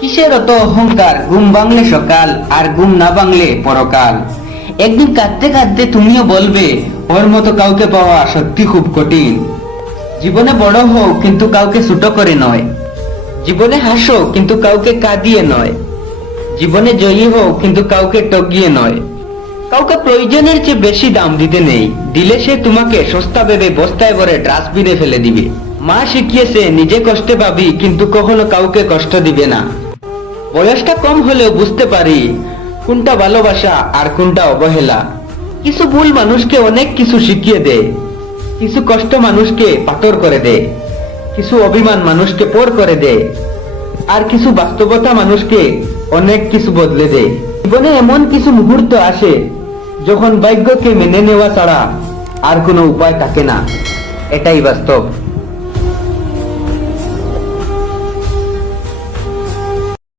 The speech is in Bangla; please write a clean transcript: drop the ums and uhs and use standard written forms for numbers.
কিসের অত অহংকার, ঘুম ভাঙলে সকাল আর ঘুম না ভাঙলে পরকাল। একদিন কাঁদতে কাঁদতে তুমিও বলবে ওর মতো কাউকে পাওয়া সত্যি খুব কঠিন। জীবনে বড় হও কিন্তু কাউকে ছোট করে নয়, জীবনে হাসো কিন্তু কাউকে কাঁদিয়ে নয়, জীবনে জয়ী হও কিন্তু কাউকে টগিয়ে নয়। কাউকে প্রয়োজনের চেয়ে বেশি দাম দিতে নেই, দিলে সে তোমাকে সস্তা ভেবে বস্তায় ভরে ডাস্টবিনে ফেলে দিবে। মা শিখিয়েছে নিজে কষ্টে পাবি কিন্তু কখনো কাউকে কষ্ট দিবে না। বয়সটা কম হলেও বুঝতে পারি কোনটা ভালোবাসা আর কোনটা অবহেলা। কিছু ভুল মানুষকে অনেক কিছু শিখিয়ে দেয়, কিছু কষ্ট মানুষকে পাথর করে দেয়, কিছু অভিমান মানুষকে পর করে দেয়, আর কিছু বাস্তবতা মানুষকে অনেক কিছু বদলে দেয়। জীবনে এমন কিছু মুহূর্ত আসে যখন ভাগ্যকে মেনে নেওয়া ছাড়া আর কোনো উপায় থাকে না, এটাই বাস্তব।